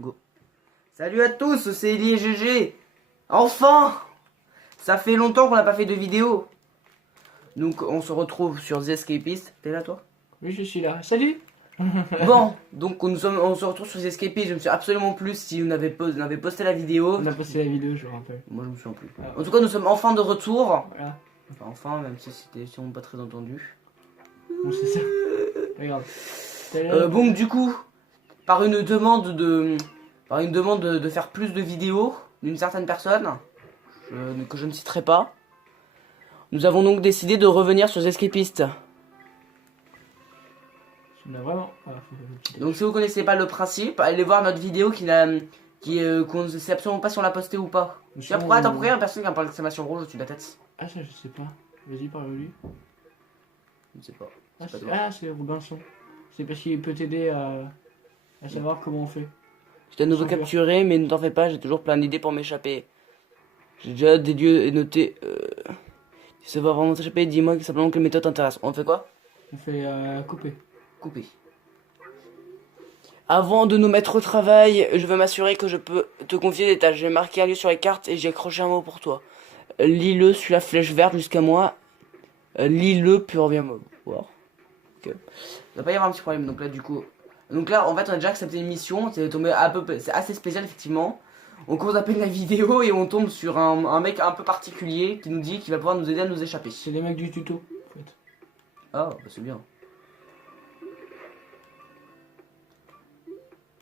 Go. Salut à tous, c'est Eli et GG. Enfin, ça fait longtemps qu'on n'a pas fait de vidéo. Donc on se retrouve sur The Escapist. T'es là toi? Oui, je suis là. Salut. Bon, donc on se retrouve sur The Escapist. Je me suis absolument plus si vous n'avez posté la vidéo. On a posté la vidéo, je me rappelle. Moi je me souviens plus. Ah, En tout cas nous sommes enfin de retour. voilà. Enfin, même si c'était sûrement pas très entendu. Bon, c'est ça. Regarde. Bon du coup, par une demande de faire plus de vidéos d'une certaine personne, que je ne citerai pas, nous avons donc décidé de revenir sur The Escapist. On a vraiment. Voilà, Donc si vous connaissez pas le principe, allez voir notre vidéo qu'on ne sait absolument pas si on l'a posté ou pas. Tiens, pourquoi il y a une personne qui a un point d'exclamation rouge au-dessus de la tête? Ah, ça, je sais pas. Vas-y, parle-lui. Je ne sais pas. C'est Robinson. C'est parce qu'il peut t'aider à savoir comment on fait. Je t'ai à nouveau capturé, mais ne t'en fais pas, j'ai toujours plein d'idées pour m'échapper. J'ai déjà des lieux et noté. Si ça va vraiment t'échapper, dis-moi simplement quelle méthode t'intéresse. On fait quoi? On fait couper. Couper. Avant de nous mettre au travail, je veux m'assurer que je peux te confier des tâches. J'ai marqué un lieu sur les cartes et j'ai accroché un mot pour toi. Lis-le sur la flèche verte jusqu'à moi. Lis-le puis reviens me voir. Ok. Il va pas y avoir un petit problème. Donc là, du coup. Donc là, en fait, on a déjà accepté une mission. C'est tombé c'est assez spécial, effectivement. On commence à peine la vidéo et on tombe sur un mec un peu particulier qui nous dit qu'il va pouvoir nous aider à nous échapper. C'est les mecs du tuto, en fait. Ah, bah c'est bien.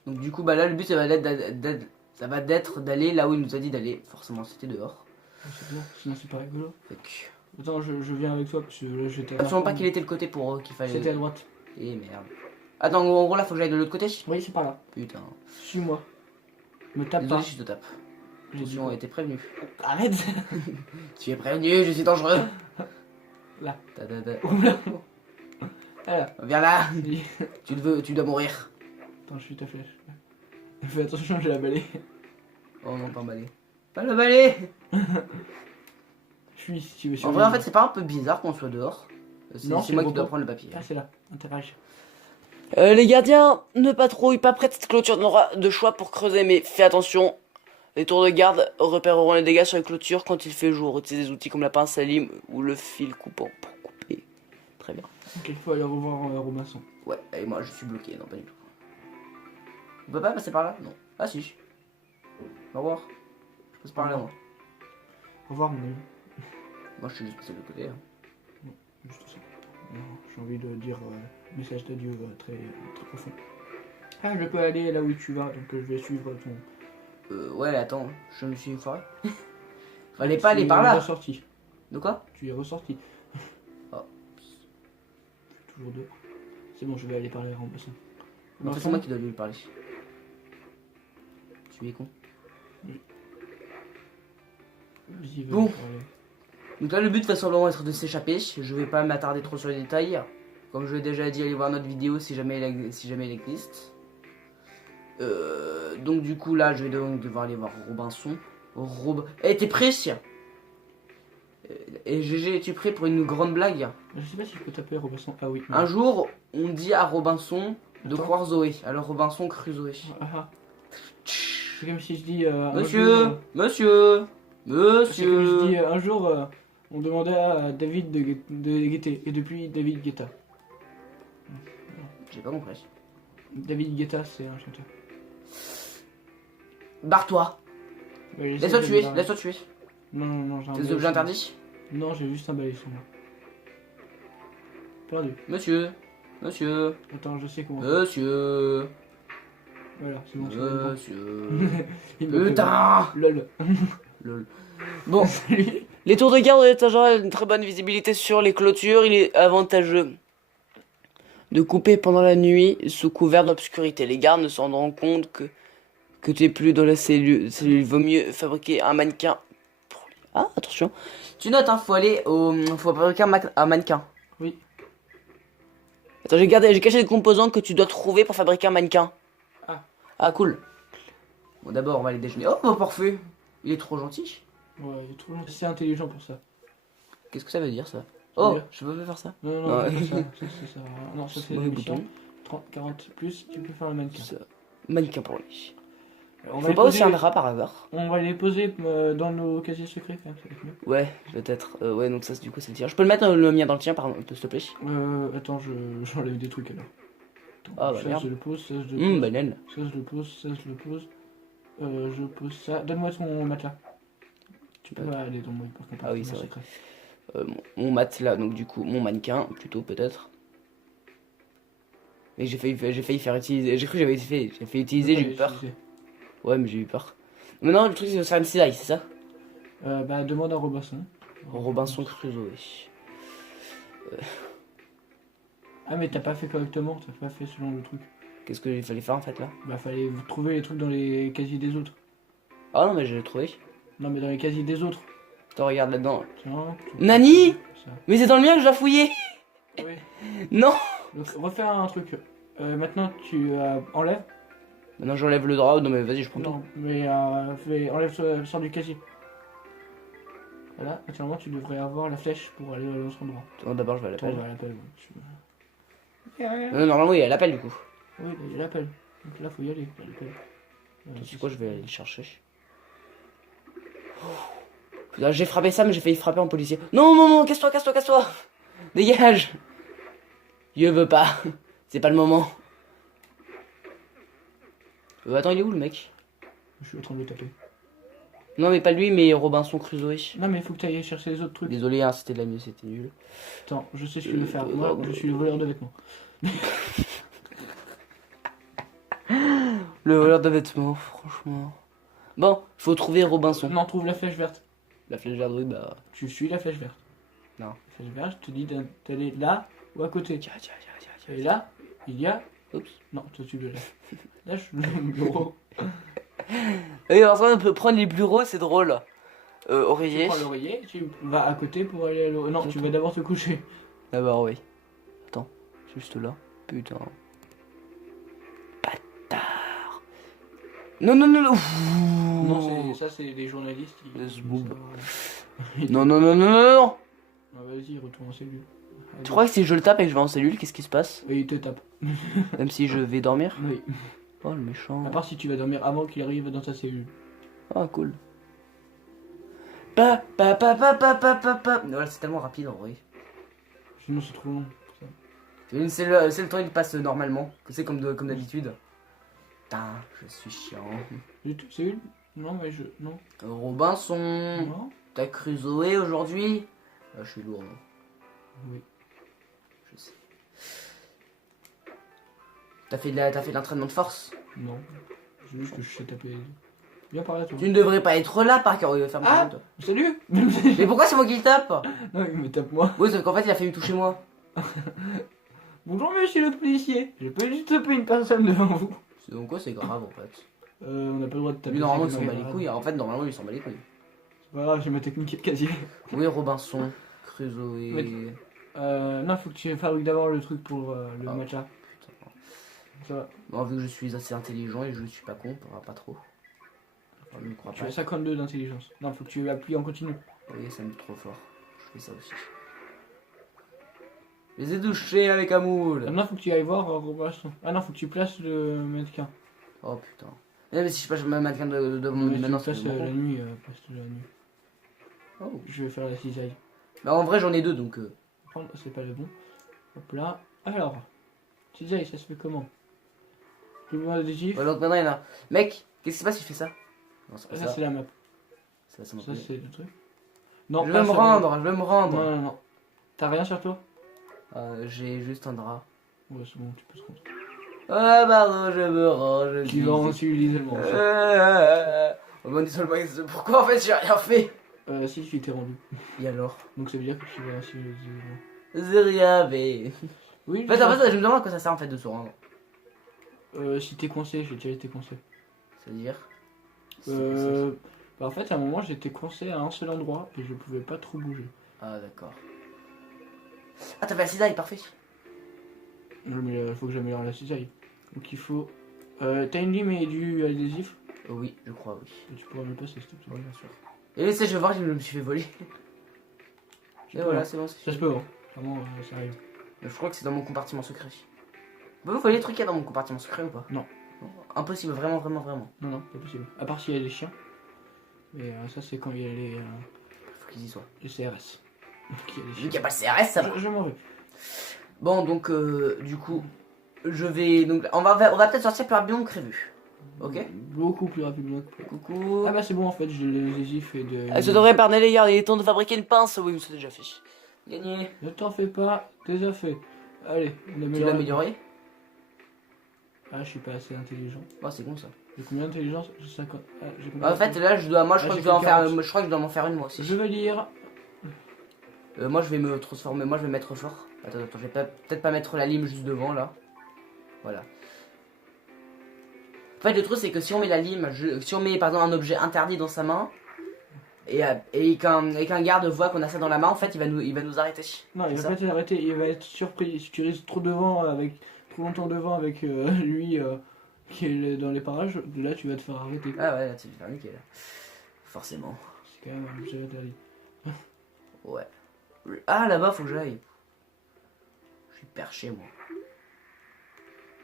Donc du coup, bah là, le but, ça va d'être d'aller là où il nous a dit d'aller. Forcément, c'était dehors. Ah, c'est bien, sinon c'est pas rigolo. Fait que... Attends, je viens avec toi parce que là j'étais à Absolument pas quel était le côté pour qu'il fallait... C'était à droite. Eh merde. Attends, en gros là, faut que j'aille de l'autre côté. Oui, c'est par là. Putain. Suis-moi. Me tape Désolé pas. si je te tape. J'ai dit Attention, quoi. on était prévenu. Arrête. Tu es prévenu, je suis dangereux. Là. Ta. Oula. Voilà. Viens là. Oui. Tu dois mourir. Attends, je suis ta flèche. Fais attention, j'ai la balai. Oh non, pas emballé. Pas le balai. Fuis si tu veux En survivre. vrai, en fait, c'est pas un peu bizarre qu'on soit dehors. Non, C'est moi qui repos. dois prendre le papier. Ah, c'est là. Interagis. Les gardiens, ne patrouillent pas près de cette clôture. On aura de choix pour creuser, mais fais attention. Les tours de garde repéreront les dégâts sur les clôtures quand il fait jour. Utilisez des outils comme la pince à lime ou le fil coupant pour couper. Très bien. Ok, il faut aller revoir Robinson. Ouais, et moi je suis bloqué, non pas du tout. On peut pas passer par là? Non. Ah si. Au revoir. Je passe par là moi. Au revoir, mon ami. Moi je suis juste passé de l'autre côté. Hein. Juste ça. Non, j'ai envie de dire message d'adieu très, très profond. Ah, je peux aller là où tu vas, donc je vais suivre ton. Ouais, attends, je me suis foiré. Fallait pas aller par là. Tu es ressorti. De quoi? Tu es ressorti. Oh. Toujours deux. C'est bon, je vais aller parler à Robinson. En fait, c'est moi qui dois lui parler. Tu es con. Vas-y, va Bon. lui parler. Donc là, le but va simplement être de s'échapper. Je vais pas m'attarder trop sur les détails. Comme je l'ai déjà dit, allez voir notre vidéo si jamais elle existe. Donc du coup là, je vais donc devoir aller voir Robinson. Eh, t'es prêt? Et GG, es-tu prêt pour une grande blague? Je sais pas si je peux taper Robinson. Ah oui. Un jour, on dit à Robinson de Attends. croire Zoé. Alors Robinson crut Zoé. Ah, ah. C'est comme si je dis. Monsieur, monsieur, C'est comme monsieur. je dis un jour, on demandait à David de Guetta. Et depuis, David Guetta. J'ai pas compris. David Guetta, c'est un chanteur. Barre-toi. Ouais, Laisse-toi tuer, laisse-toi tuer. Non, j'ai un Des balai objets sur moi. interdits. Non, j'ai juste un balai sur moi. Perdu. Monsieur, monsieur, Attends, je sais comment. monsieur, Voilà, c'est bon, c'est bon. monsieur. Il me Putain. Lol. Lol. Bon. Salut. Les tours de garde de l'étage ont une très bonne visibilité sur les clôtures. Il est avantageux de couper pendant la nuit sous couvert d'obscurité. Les gardes ne se rendront compte que tu es plus dans la cellule. Il vaut mieux fabriquer un mannequin. Ah, attention. Tu notes, hein, faut fabriquer un mannequin. Oui. Attends, j'ai caché les composants que tu dois trouver pour fabriquer un mannequin. Ah. Ah, cool. Bon, d'abord, on va aller déjeuner. Oh, bah, parfait. Il est trop gentil. Ouais, il est trop gentil. C'est intelligent pour ça. Qu'est-ce que ça veut dire, ça? veut Oh, dire- je veux pas faire ça. Non, Ouais. c'est pas ça. Ça sert à rien. Non, ça c'est Mauvais l'émission. bouton. 30, 40 plus, tu peux faire le mannequin. Ça. Mannequin pour lui. On va Faut les pas aussi poser- un drap par hasard. On va les poser dans nos casiers secrets quand même, ça va être mieux. Ouais, peut-être. Ouais, donc ça, du coup, c'est le tien. Je peux le mettre le mien dans le tien, pardon, s'il te plaît. Attends, j'enlève des trucs alors. Attends, Ah, bah, ça merde. je le pose, ça je le pose, Banane. ça je le pose, ça je le pose. Je pose ça. Donne-moi ton matelas. Tu peux aller dans mon compartiment Ah oui, c'est vrai. secret. Mon matelas, donc du coup, mon mannequin, plutôt, peut-être. Mais j'ai failli faire utiliser. J'ai cru que j'ai fait utiliser, j'ai eu peur. Ouais, mais j'ai eu peur. Maintenant, le truc, c'est de faire une cisaille, c'est ça? Bah, demande à Robinson. Robinson Crusoe. Ah, mais t'as pas fait correctement, t'as pas fait selon le truc. Qu'est-ce qu'il fallait faire en fait là? Bah, fallait trouver les trucs dans les casiers des autres. Ah non, mais je l'ai trouvé. Non, mais dans les casiers des autres. Attends, regarde là-dedans. Tiens. Nani? Ça. Mais c'est dans le mien que je dois fouiller! Oui. Non! Donc, refais un truc. Maintenant, tu enlèves. Maintenant, j'enlève le drap. Non, mais vas-y, je prends tout. Non, mais enlève, sors du casier. Voilà, actuellement, tu devrais avoir la flèche pour aller à l'autre endroit. Non, d'abord, je vais à Attends, l'appel. on va à l'appel. Ouais. Normalement, il y a l'appel du coup. Oui, il y a l'appel. Donc là, faut y aller. Il y a l'appel. Tu sais quoi, je vais aller le chercher. Putain, j'ai frappé ça, mais j'ai failli frapper en policier. Non, non, non, casse-toi, casse-toi, casse-toi! Dégage! Je veux pas. C'est pas le moment. Attends, il est où le mec? Je suis en train de le taper. Non, mais pas lui, mais Robinson Crusoe. Non, mais il faut que tu ailles chercher les autres trucs. Désolé, hein, c'était de la mieux, c'était nul. Attends, je sais ce que je veux faire. Moi, je suis le voleur de vêtements. Le voleur de vêtements, franchement. Bon, faut trouver Robinson. Non, trouve la flèche verte. La flèche verte, oui, bah. Tu suis la flèche verte. Non. La flèche verte, je te dis d'aller là ou à côté. Tiens. Et là, il y a. Oups. Non, toi tu le lâches. Lâche le bureau. Et alors, ça, on peut prendre les bureaux, c'est drôle. Tu Oreiller. prends l'oreiller, tu vas à côté pour aller à l'oreiller. Non, tu vas d'abord te coucher. D'abord, oui. Attends, juste là. Putain. Bâtard. Non, non, non, non. Non, ça c'est les journalistes. Laisse boob. Ils- Non, non, non, non, non, non. Ah, vas-y, retourne en cellule. Tu crois que si je le tape et que je vais en cellule, qu'est-ce qui se passe? Et il te tape. Même si je vais dormir? Oui. Oh, le méchant. À part si tu vas dormir avant qu'il arrive dans ta cellule. Ah, cool. Voilà, c'est tellement rapide en vrai. Sinon c'est trop long. C'est le temps, il passe normalement. C'est comme d'habitude. Putain, je suis chiant. Cellule? Non, mais je. Non. Robinson, Non. t'as Crusoe aujourd'hui? Ah, je suis lourd, non? Oui. Je sais. T'as fait de l'entraînement de force? Non. C'est juste que je sais taper. Viens par là, toi. Tu ne devrais pas être là, Parker. Il va faire Ah mal, toi. Salut. Mais pourquoi c'est moi qui le tape? Non, mais tape-moi. Oui, c'est qu'en fait, il a failli me toucher moi. Bonjour, monsieur le policier. Je peux juste taper une personne devant vous. C'est donc quoi, c'est grave en fait. On n'a pas le droit de taper. Lui, normalement, il ses s'en bat les camarades. couilles. En fait, normalement, il s'en bat les couilles. C'est pas grave, j'ai ma technique de casier. Oui, Robinson, Crusoe. Non, faut que tu fabriques d'abord le truc pour le Ah. matcha. Putain. Ça va. Bon, vu que je suis assez intelligent et je ne suis pas con, pas trop. Enfin, je ne crois Tu pas. as 52 d'intelligence. Non, faut que tu appuies en continu. Oui, ça me dit trop fort. Je fais ça aussi. Je les ai touchés avec amour. Maintenant, faut que tu ailles voir Robinson. Ah non, faut que tu places le mannequin. Oh putain. Mais si je passe ma mannequin de mon Mais maintenant, tu places c'est bon. la nuit. Place-le la nuit. Oh. Je vais faire la cisaille. Bah, en vrai, j'en ai deux donc. Prendre, c'est pas le bon. Hop là. Alors, cisaille, ça se fait comment? Tu veux un adhésif? Ouais, donc maintenant, il y en a. Mec, qu'est-ce qui se passe si je fais ça? Non, c'est pas Ça, ça. c'est la map. Ça Ça, m'a c'est le truc. Je Non, vais pas me ça. rendre, je vais me Non, rendre. non, non. T'as rien sur toi? J'ai juste un drap. Ouais, c'est bon, tu peux te rendre. Ah, pardon, je me rends. Je Qui dis- va en utiliser le bon. On m'a dit seulement pourquoi en fait j'ai rien fait. Si tu t'es rendu. Et alors? Donc ça veut dire que tu vas utiliser le bon. J'ai rien fait. Oui, En fait, je me demande à quoi ça sert en fait de se rendre. si t'es coincé, j'ai déjà été coincé. C'est-à-dire? Bah en fait, à un moment, j'étais coincé à un seul endroit et je pouvais pas trop bouger. Ah, d'accord. Ah, t'as fait la cisaille, parfait. Il faut que j'améliore la cisaille. Donc il faut. T'as une lime et du adhésif? Oui, je crois, oui. Tu pourras me le passer, s'il te plaît. Oui, bien sûr. Et laissez, je vais voir, je me suis fait voler. Tu Et peux, voilà, hein. c'est bon. Ça se peut, hein. Vraiment, ça arrive. Je crois que c'est dans mon compartiment secret. Vous voyez les trucs qu'il y a dans mon compartiment secret ou pas? Impossible, vraiment, vraiment, vraiment. Non, non, pas possible. À part s'il y a des chiens. Mais ça, c'est quand il y a Faut qu'ils y soient. les CRS. Qu'il y a des Vu chiens. qu'il n'y a pas le CRS, ça va. Je m'en vais. Bon, donc, du coup, je vais. Donc, on va peut-être sortir plus rapidement que prévu. Ok. Beaucoup plus rapidement que prévu. Coucou. Ah bah c'est bon en fait, je les ai fait de... Elle se devrait épargner les gars, il est temps de fabriquer une pince. Oui, mais c'est déjà fait. Gagné. Ne t'en fais pas, déjà fait. Allez, on Tu améliore. l'as amélioré? Ah, je suis pas assez intelligent. Oh, c'est con ça. J'ai combien d'intelligence? J'ai 50. Ah, j'ai combien En fait, là, moi, je Ah, crois que j'ai je dois en fait faire. 40. Je crois que je dois m'en faire une moi aussi. Je vais lire. Moi, je vais me transformer. Moi, je vais mettre fort. Attends, je vais peut-être pas mettre la lime juste devant là. Voilà. En fait, le truc, c'est que si on met la lime, si on met par exemple un objet interdit dans sa main, et qu'un garde voit qu'on a ça dans la main, en fait, il va nous arrêter. Non, il C'est va pas t'arrêter, il va être surpris. Si tu restes trop devant, trop longtemps devant avec lui qui est dans les parages, là tu vas te faire arrêter. Ah ouais, là, tu vas te faire niquer là. Forcément. C'est quand même un objet interdit. Ouais. Ah, là-bas, faut que j'aille. Je suis perché, moi.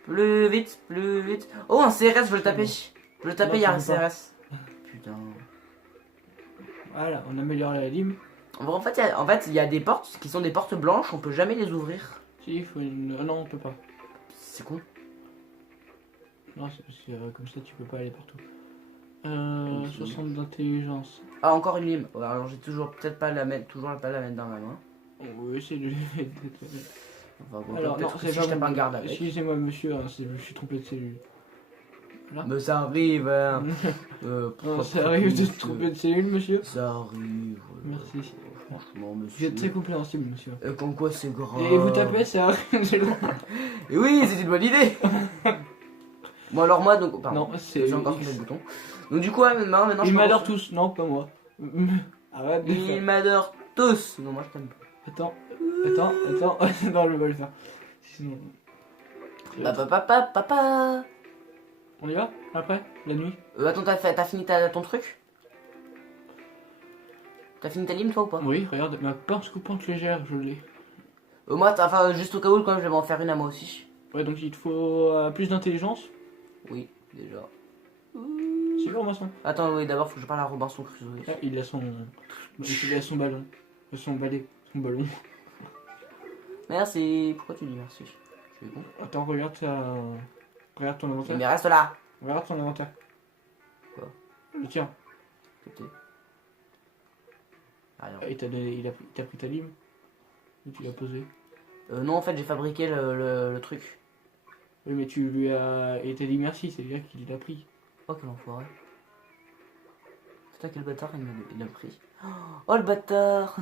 Plus vite, plus vite. Oh, un CRS, je veux le taper. Je veux le taper, Non, il y a tu un peux pas. CRS. Putain. Voilà, on améliore la lime. En fait, il y a des portes qui sont des portes blanches, on peut jamais les ouvrir. Si, il faut une. Ah non, on peut pas. C'est con. Non, c'est parce que comme ça tu peux pas aller partout. 60 d'intelligence. Ah, encore une lime. Ouais, alors j'ai peut-être pas la mettre, dans ma main. Oui, c'est lui. Enfin, bon, Alors, non, peut-être que c'est si pas je tape bon. un garde avec. Excusez-moi, monsieur, hein, je suis trompé de cellule. Mais ça arrive, hein. Non, ça arrive de se tromper de cellule, monsieur. Ça arrive. Merci. Franchement, Vous monsieur. êtes très compréhensible, monsieur. Comme quoi c'est grave. Et vous tapez, ça arrive, c'est long. Et oui, c'est une bonne idée. Bon, alors moi, donc. Pardon. Non, c'est. J'ai encore trouvé le bouton. Donc, du coup, maintenant je Ils me m'adorent retrouve- tous, non, pas moi. Arrête de Ils faire. m'adorent tous. Non, moi je t'aime pas. Attends. Non, je vais pas le faire. Sinon. Papa. On y va après la nuit. Attends, t'as fini ton truc? T'as fini ta lime toi ou pas? Oui, regarde, ma pince coupante légère, je l'ai. Moi, enfin, juste au cas où, quand même, je vais m'en faire une à moi aussi. Ouais, donc il te faut plus d'intelligence. Oui, déjà. C'est lourd, moi, ça. Attends, oui, d'abord, faut que je parle à Robinson Crusoe. Ah, il a son ballon. Son balai. Son ballon. Merci. Pourquoi tu dis merci? Je suis con. Attends, regarde ton inventaire. Mais reste là. Regarde ton inventaire. Quoi? Le tien. Côté. Ah, rien. Ah, il t'a pris ta lime. Et tu l'as posé. Non, en fait, j'ai fabriqué le truc. Oui, mais tu lui as. Et t'as dit merci, c'est bien qu'il l'a pris. Oh, quel enfoiré. Putain, quel bâtard, il l'a pris. Oh, le bâtard.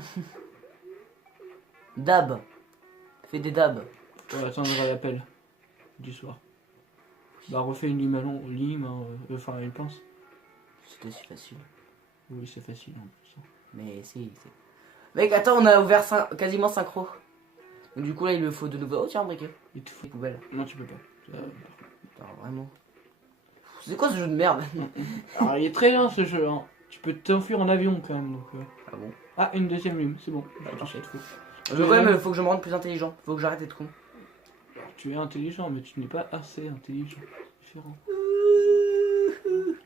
Dab. Fais des dabs. On va attendre l'appel du soir. Bah, refais une lime à lime, hein, enfin une pince. C'était si facile. Oui, c'est facile en plus. Mais si. Mec, attends, on a ouvert quasiment synchro. Donc, du coup, là, il me faut de nouveau. Oh, tiens, un briquet. Il te faut. Poubelle. Non, tu peux pas. Putain, vraiment. C'est quoi ce jeu de merde? Alors, il est très bien ce jeu. Hein. Tu peux t'enfuir en avion quand même. Donc, Ah bon? Ah, une deuxième lime, c'est bon. Attends, ça te faut. Mais quand même, faut que je me rende plus intelligent. Faut que j'arrête d'être con. Alors, tu es intelligent, mais tu n'es pas assez intelligent. Différent.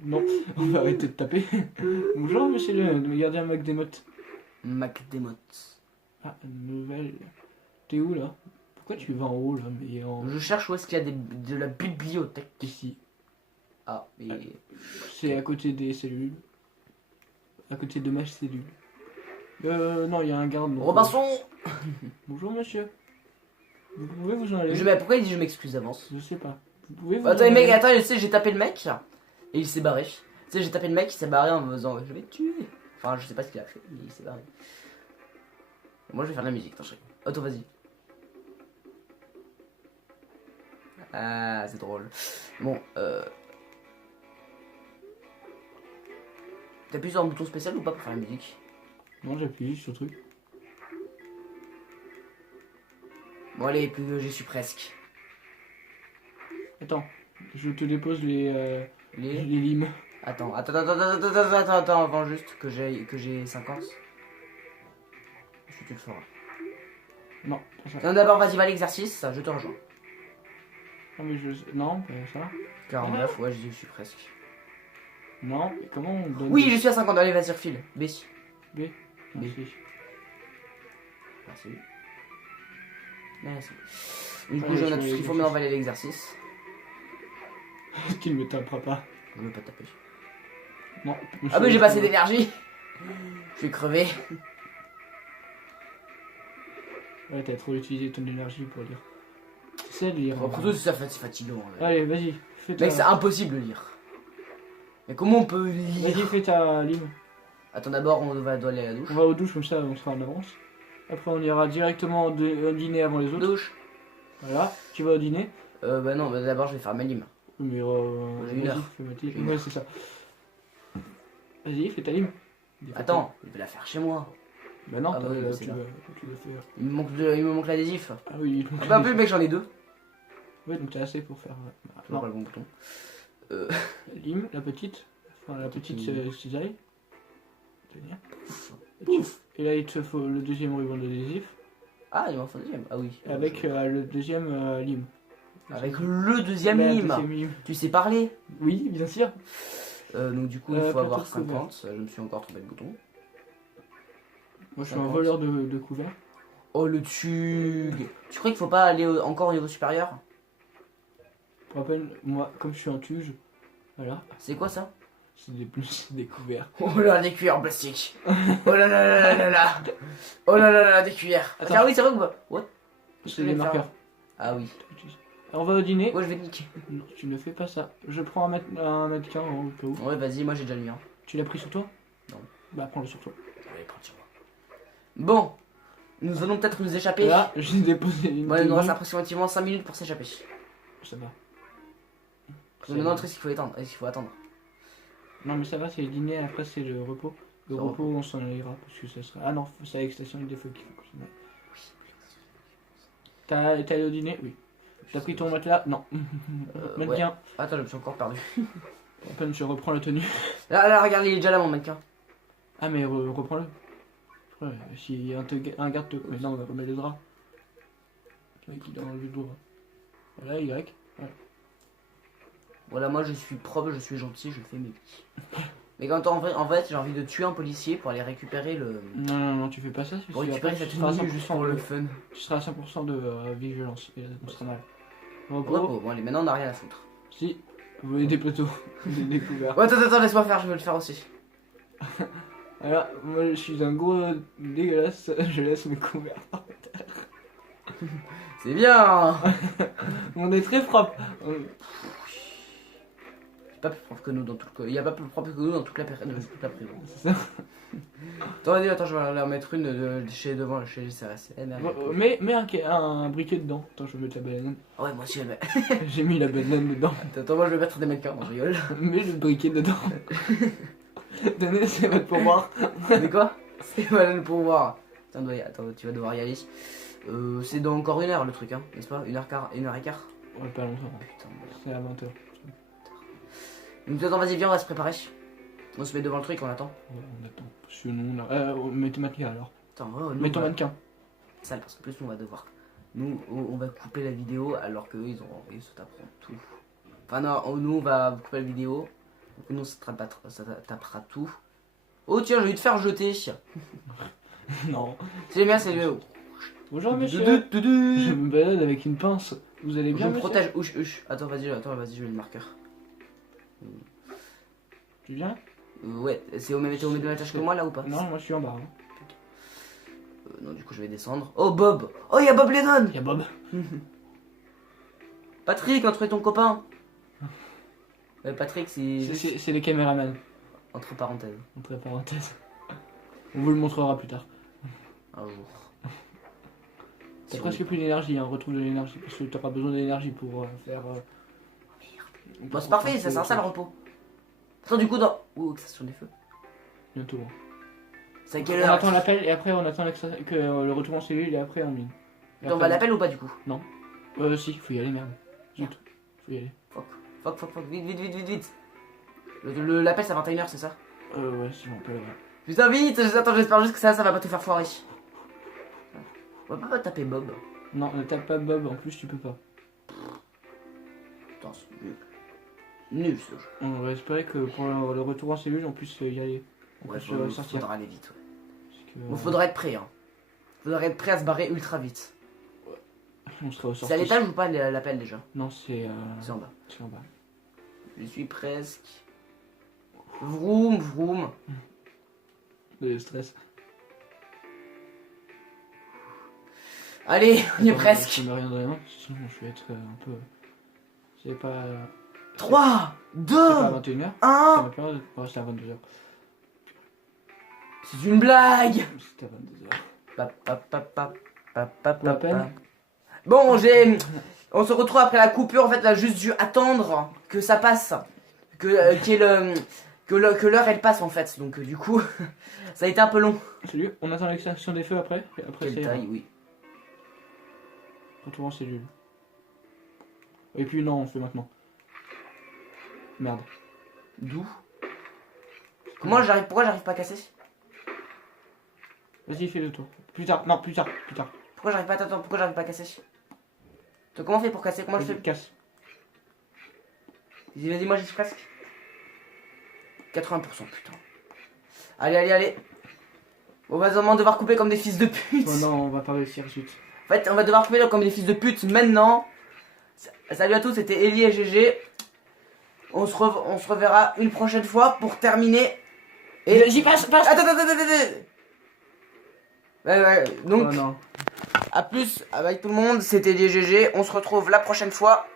Non, on va arrêter de taper. Bonjour, monsieur le gardien McDemotte. McDemotte. Ah, une nouvelle. T'es où là? Pourquoi tu vas en haut là? Mais en. Je cherche où est-ce qu'il y a de la bibliothèque. Ici. Ah, mais. C'est à côté des cellules. À côté de ma cellule. Non, il y a un garde. donc, Robinson. Bonjour monsieur. Vous pouvez vous en aller? Mais pourquoi il dit je m'excuse d'avance? Je sais pas. Vous pouvez vous Attends, en mec, aller? attends, tu sais, j'ai tapé le mec. Et il s'est barré. Tu sais, j'ai tapé le mec, il s'est barré en me disant je vais te tuer. Enfin, je sais pas ce qu'il a fait, mais il s'est barré. Moi, je vais faire de la musique, attends, Attends, vas-y. Ah, c'est drôle. Bon, t'appuies sur un bouton spécial ou pas pour faire la musique? Non, j'appuie sur le truc. Bon, allez, j'y suis presque. Attends, je te dépose les Les... limes. Attends, avant juste que j'ai 50. Ensuite, tu le feras. Non, pas ça. Non, d'abord, vas-y, va à l'exercice, je te rejoins. Non, mais je. Non, pas ça. 49, ouais, j'y suis presque. Non, mais comment on donne... Oui, je suis à 50, allez, vas-y, refile. B. B. Merci. Merci. Merci. Du coup, Ouais, j'en je ai tout ce vais- qu'il faut, maintenant on va aller à l'exercice. Tu ne me taperas pas. Je veux pas te taper. Non. Ah, mais j'ai pas assez d'énergie. Je suis crevé. Ouais, t'as trop utilisé ton énergie pour lire. C'est de lire. Après tout, c'est fatigant. Allez, vas-y. Fais ta... Mec, c'est impossible de lire. Mais comment on peut Vas-y, lire? fais ta lime. Attends, d'abord, on doit aller à la douche. On va aux douches, comme ça, on sera en avance. Après, on ira directement au dîner avant les autres. Douche. Voilà, tu vas au dîner. Bah non, bah d'abord, je vais faire ma lime. Mais J'ai une vas-y, heure. fais ma lime. J'ai une Ouais, heure. c'est ça. Vas-y, fais ta lime. Attends, je vais la faire chez moi. Bah non, Ah bah oui, là, c'est là. tu vas faire. Il me manque l'adhésif. Ah oui, Ah bah, un peu, mec, j'en ai deux. Ouais, donc t'as assez pour faire. Je vois pas le bon bouton. La lime, la petite. Enfin, la petite Petite. cisaille. Tenir. Et là, il te faut le deuxième ruban d'adhésif. Ah, il m'en faut un deuxième. Ah oui. Avec le deuxième lime. Avec le deuxième Mais la lime. deuxième lime. Tu sais parler. Oui, bien sûr. Donc du coup, il faut plateau avoir de couvert. 50. Je me suis encore trompé de bouton. Moi, je suis un 50. voleur de couverts. Oh, le tug. Tu crois qu'il faut pas aller encore au niveau supérieur? Pour rappel, moi, comme je suis un tuge, voilà, C'est quoi ça? c'est des couverts. Oh là, des cuillères en plastique. Oh là là là là là là. Oh là là là, des cuillères. Attends. Ah oui, c'est vrai que... What? C'est des marqueurs. Ah oui. Alors, on va au dîner. Moi, je vais te niquer. Non, tu ne fais pas ça. Je prends un mannequin au cas où. Ouais, vas-y, moi j'ai déjà le mien. Tu l'as pris sur toi? Non. Bah, prends-le sur toi. Allez, prends sur moi. Bon. Nous allons peut-être nous échapper. Là, j'ai déposé une. Bon, il nous reste tenue. approximativement 5 minutes pour s'échapper. Ça va. Mais maintenant, ce qu'il faut attendre. Est-ce qu'il faut attendre? Non, mais ça va, c'est le dîner, après, c'est le repos. Le Le repos, on s'en ira parce que ça sera. Ah non, c'est avec station des feux qu'il faut que je mette. T'es allé au dîner? Oui. T'as pris ton matelas? Non. Ouais. Mannequin. Attends, je me suis encore perdu. À peine je reprends la tenue. Là, regarde, il est déjà là, mon mannequin. Ah, mais reprends-le. Ouais, si un garde te. Mais non, on va remettre les draps. Le mec, il a enlevé le drap. Voilà, Y. Voilà. Voilà, moi je suis propre, je suis gentil, je fais mes petits. Mais quand en fait, j'ai envie de tuer un policier pour aller récupérer le. Non, non, non, tu fais pas ça. Pour récupérer cette tu seras à tenue juste 100% pour le de- fun. Tu seras à 100% de vigilance. Et là, on sera mal. Repos. Repos, bon allez, maintenant on n'a rien à foutre. Si, vous voulez des plateaux. Des découverts. Ouais, attends, laisse-moi faire, je veux le faire aussi. Alors, moi je suis un gros dégueulasse, je laisse mes couverts. C'est bien. On est très propre. C'est pas plus propre que nous dans tout le... Il y a pas plus propre que nous dans toute la prison. C'est ça. Attends, je vais aller en mettre une chez devant, chez les CRS. Eh, merde. Mets un briquet dedans. Attends, je vais mettre la banane. Ah ouais, moi aussi, mais... J'ai mis la banane dedans. Attends, moi je vais mettre des mannequins, on rigole. Mets le briquet dedans. Tenez, c'est votre pourboire. Mais quoi? C'est malin pour voir. Attends, tu vas devoir y aller. C'est dans encore une heure le truc, hein, n'est-ce pas? 1h15. Ouais, pas longtemps. Putain, C'est à 20h. donc attends, vas-y, viens, on va se préparer. On se met devant le truc, on attend. Ouais, on attend. Sinon, mets tes mannequins alors. Attends, nous, Mets ton on va- mannequin. Sale, parce que plus nous on va devoir. Nous, on va couper la vidéo alors qu'eux ils se taperont tout. Enfin non, nous on va couper la vidéo. Donc nous ça tapera tout. Oh tiens, je vais te faire jeter. Non. C'est bien, c'est mieux. Bonjour monsieur. Je me balade avec une pince. Vous allez Je bien me monsieur? protège, ouch. Attends, vas-y, je mets le marqueur. Tu viens? Ouais, t'es au même étage que moi là ou pas? Non, moi je suis en bas. Hein. Non, du coup je vais descendre. Oh Bob! Oh, il y a Bob Lennon! Y'a Bob. Patrick, entre ton copain! Patrick, c'est juste C'est les caméramans. entre parenthèses. Entre parenthèses. On vous le montrera plus tard. Un jour. T'as presque plus d'énergie, hein. Retrouve de l'énergie. Parce que t'auras besoin d'énergie pour faire. Bon, c'est parfait, ça c'est un sale repos. Attends, du coup, dans. Ouh, ça sur des feux. Bientôt. Hein. C'est à quelle On heure? attend l'appel et après on attend que le retour en cellule et après on mine. Et On va après, à l'appel ou pas du coup? si, faut y aller, merde. Zut. Faut y aller. Fuck, vite. L'appel c'est à 21h, c'est ça? Ouais, si on peut. Putain, vite! Attends, j'espère juste que ça va pas te faire foirer. On va pas taper Bob. Non, ne tape pas Bob, en plus tu peux pas. Putain, c'est nul. Nul ce jeu. On va espérer que pour le retour en cellule, on puisse y aller. On Ouais, puisse sortir. faudra aller vite. Ouais. Parce que, Bon, faudra être prêt. Hein. Faudra être prêt à se barrer ultra vite. on serait au C'est à sorti. l'étage ou pas l'appel déjà? Non, c'est C'est en bas. en bas. Je suis presque. Vroom, vroom. Le stress. Allez, on y est Attends, presque. Je mets rien dans les mains, sinon je vais être un peu. C'est pas. 3, 2, C'est pas à 21h. Ça 1. m'a permis de rester à 22h. C'est une blague. C'était à 22h. Pa, pa, pa, pa, pa, pa, Pour la pa, peine. pa. Bon, on se retrouve après la coupure. En fait, on a juste dû attendre que ça passe. Que l'heure elle passe en fait. Donc, du coup, ça a été un peu long. Salut, on attend l'extinction des feux après. Et après, Quelle c'est taille, oui. retour en cellule. Et puis, non, on fait maintenant. Merde. D'où? Pourquoi j'arrive pas à casser? Vas-y, fais le tour. Plus tard, non, plus tard. Pourquoi j'arrive pas à t'attendre? Pourquoi j'arrive pas à casser? Toi, comment on fait pour casser? Comment je Vas-y, fais? casse. Vas-y, moi j'y suis presque. 80%, putain. Allez. On va vraiment devoir couper comme des fils de pute. Oh non, on va pas réussir suite. En fait, on va devoir couper comme des fils de pute maintenant. Salut à tous, c'était Ellie et GG. On se reverra une prochaine fois pour terminer. Et Vas-y, passe. Attends. Ouais. Donc, Oh non. à plus avec tout le monde. C'était Ellie et GG. On se retrouve la prochaine fois.